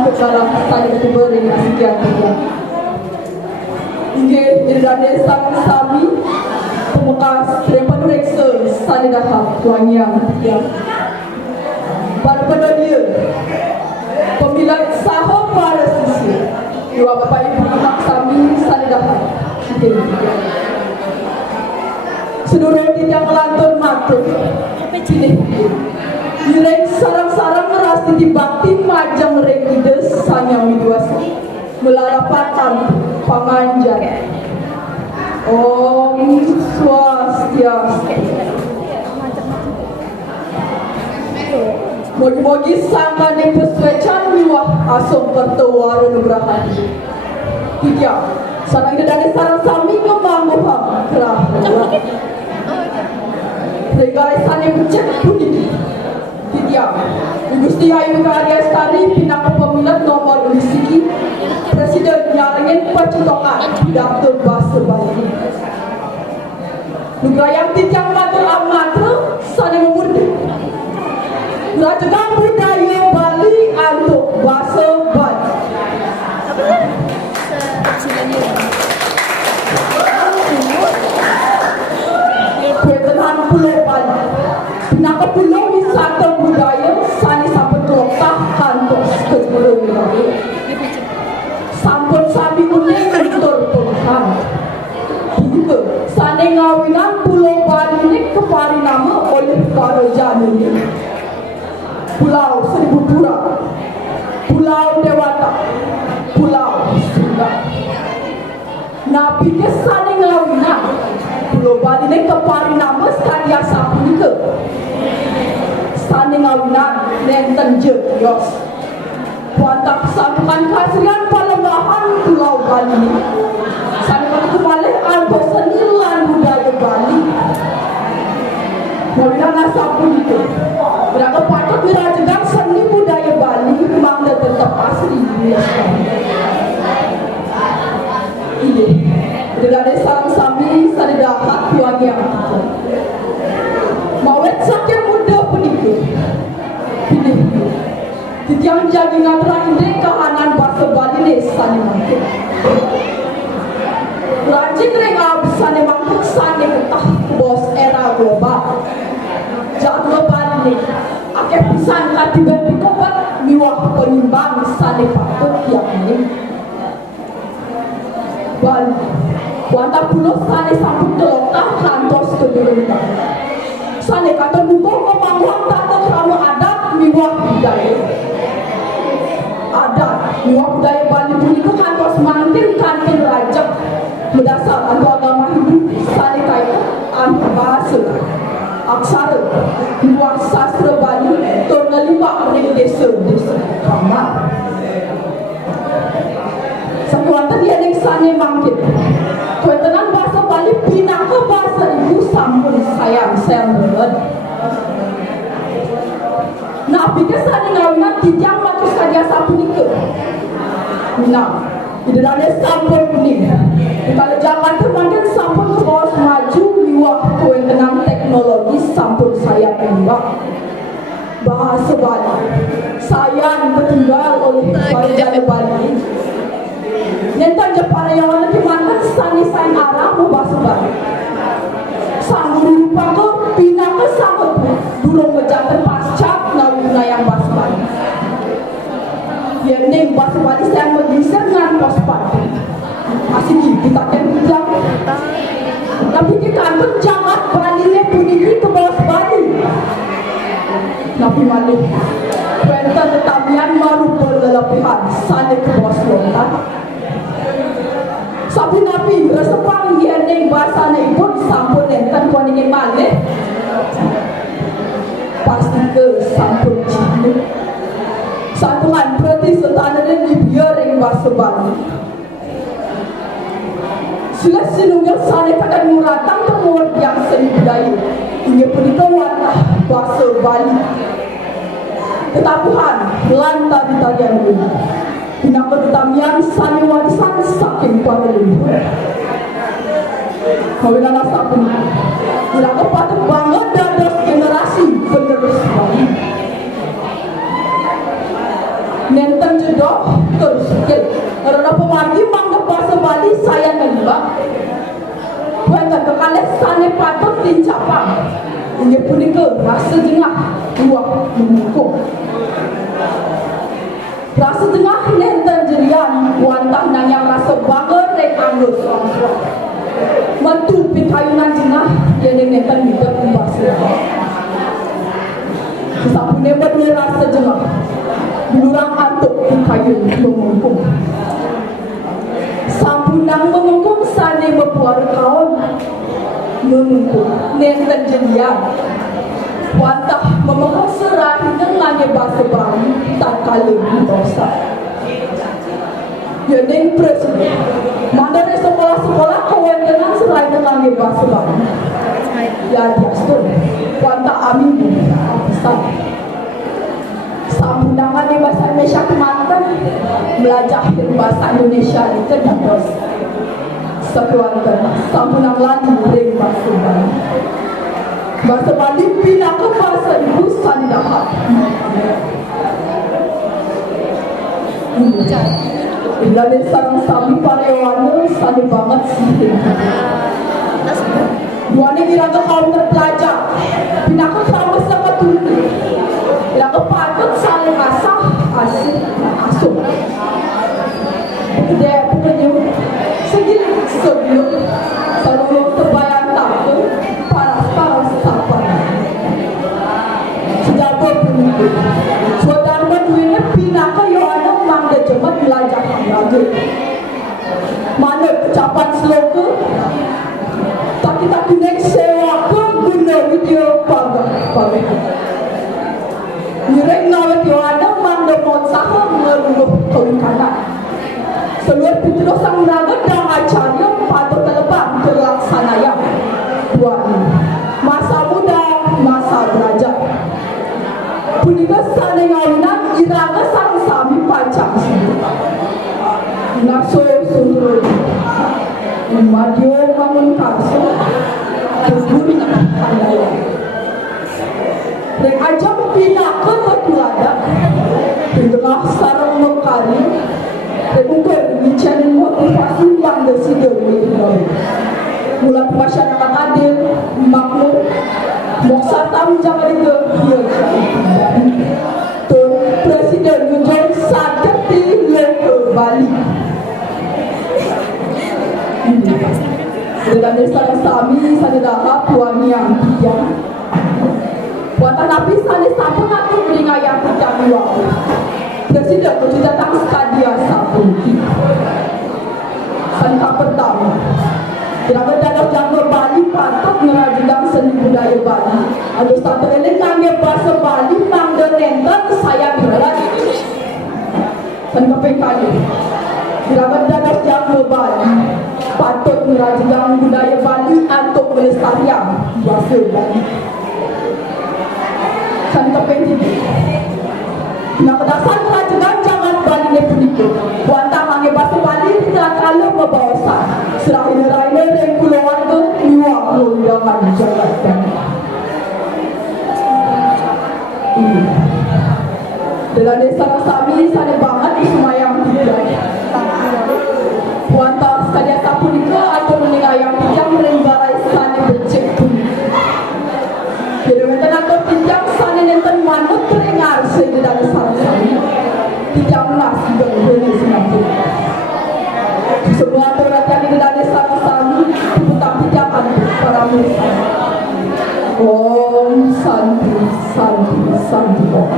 untuk dalam tadi youtuber yang sekian juga. Inge irdane sang sami pemukas rempan reksa sani dahap wangiang ya. Pada dia pemilihan saham para sisi dua bapak ibu anak sami sani dahap. Seluruh yang melantun matur pilih direk sarang-sarang merasti dibakti majang rekides sanya widuasi melarapatan panganjar Om Swastiastu. Mogi-mogi sangka di peswecan miwah asum pertuwaru nugrahan tiga sarang dari sarang sami ngemangguham kerah regai sani mencet puniki tiga Gusti Ayu Karya Stari pindah kepemilat nomor ulisiki Presiden nyarengin pacitokan Dr. Basa Bali nugrayang titiang matur amatra sani memurdi Rajagang budaya Bali untuk Basa Bali Ketenhan Pulau Bali Pinaka pulau wisata budaya sani sampun kelokah kantos ke pulau Bali sampun sabi unik mentor Tuhan juga sani ngawinan Pulau Bali ini kepari nama oleh Karajan ini Pulau Seribu Pura Pulau Dewata Pulau Sunda Nabi kesane ngawinan Pulau Bali ini kepari nama sekali asap ini ke sane ngawinan nenten jedios Puantak satukan khasian palembahan Pulau Bali ini sane kembali albo senilan budaya Bali ngawinan asap itu berapa patut dirajakan seni budaya Bali memang tetap asli ini dari sarang sami sani dahat wangiang mawet sakit muda penipu ini titiang jagingan rindri kahanan bahasa Bali ni sani mangkuk rajin rengab sani mangkuk sani ketah bos era global jadwal Bali ni akhir pisan katiban pikopat miwah penyimbang sani patut yang ini Bali Wanta pulau sani sampun telokah kantos kedua sani kata bubuh memangguang tata kerama adat miwah budaya adat miwah budaya Bali punika kantos mantin kantin rajak berdasar atau agama Hindu sani kaya bahasa aksara miwah sastra Bali ternelimbak di desa-desa kamar Sakuanta dia ning sane mangkit. Kuetenan bahasa Bali pinaka bahasa ibu sampun sayang banget. Nah, pikir sane ngawinan titiang matus kadia sapunike. Nah, idane sampun kuning. Kalau zaman tu mungkin sampun bos maju liwah kuetenan teknologi sampun saya tembak. Bahasa Bali sayang tertinggal oleh warga Bali. Nentan Jepara yang ada di mana sani sain arah mau bahasa Bali. Sang lupa ke pindah ke sangat dulu menjadi pasca ngawina yang bahasa Bali. Yang neng bahasa Bali saya mengisir dengan pospat. Asik kita kan bilang. Tapi kita kan jangan Bali le puniki ke bahasa Bali. Nabi Malik. Kuenta tetamian maru berlelepihan sani ke bahasa Bali. Sabi Nabi resepang hian neng bahasa neng pun sampun nenten kuan ingin malih pasti ke sampun cini satuan berarti setana dan dibiar yang bahasa Bali sila sinungnya sana kata muratang temur yang seni budaya ini penikawan bahasa Bali ketapuhan lantar di tarian ini Pinang ketamian sani warisan saking pada lumpur. Kawinan asap pun. Tidak kepatut banget dan generasi penerus Bali. nenten jodoh terus sikit rada pemargi mangga bahasa Bali saya ngelibak buatan kekales sane patut tincapang ini punika rasa jengah dua memukul rasa jengah nenten jelian wantah nang rasa bangga rek angus mantu pikayunan jengah yang nenten minta pembahasa sapune berdua rasa jengah Bulurang antuk pikayun mengungkung sampunang mengungkung sane berpuar kawan mengungkung nenten jelian wantah memekang serah dengan bahasa Bali tak kalah dosa ya neng presiden mandare sekolah-sekolah kawan dengan serah dengan bahasa Bali ya diastur wantah amin bisa sampunangan di bahasa Indonesia kemantan belajar bahasa Indonesia itu dapat sekeluarga sampunang lagi dari bahasa Bali bahasa Bali pindah ke bahasa ibu sandahat bila dari sarang sami parewana sani banget sih dua ini diraga kaum terpelajar pindah ke kampus sama tulis bila ke patut saling asah asih asuh dia punya segini sebelum selalu terbayang tak paras sapan sejak berpuluh saudara duitnya pindah ke Yohana mangga cepat belajar lagi mana ucapan slogan tak kita kuning sewa ke guna video pagar Nirek ngawet Yohana mangga monsaha ngeluh kawin kanak seluruh pitro sang raga dan acaranya patut telepang terlaksanaya dua ini masa muda masa derajat punika sana ngawinan iraga sang sami pacang naso sundur madio bangun karso terburi andaya dan ajam pindah ke Tulada di tengah sarang mekari dan mungkin bicara motivasi yang bersidir mulai masyarakat adil makmur moksa tahu jangan itu tu presiden menjadi sakti ke Bali dengan desa sami sadara puani yang tiang buatan nabi sani satu ngaku beringayan tiang dua presiden menjadi datang stadia satu santa pertama tidak berdadak jangka Bali patut merajikan seni budaya Bali ada satu eling nangge bahasa Bali mangga nenten saya berat santa pekali tidak berdadak jangka Bali patut merajikan budaya Bali untuk melestarikan bahasa Bali santa pekali nak dasar merajikan jangan Bali ne puniko wantang nangge bahasa Bali tidak kalau membahasa serah ini yang keluar ke niwa jangan jalan dengan desa sami sana banget semayang tiga wantah sadia sapunika atau meningayang tiga merenggarai sana becek pun jadi mereka nak tiga sana nenten manut terengar sehingga dari sami tiga melas berbeda semua semua perhatian di dalam desa sami tetapi jangan para murid Om Santi Santi Santi Om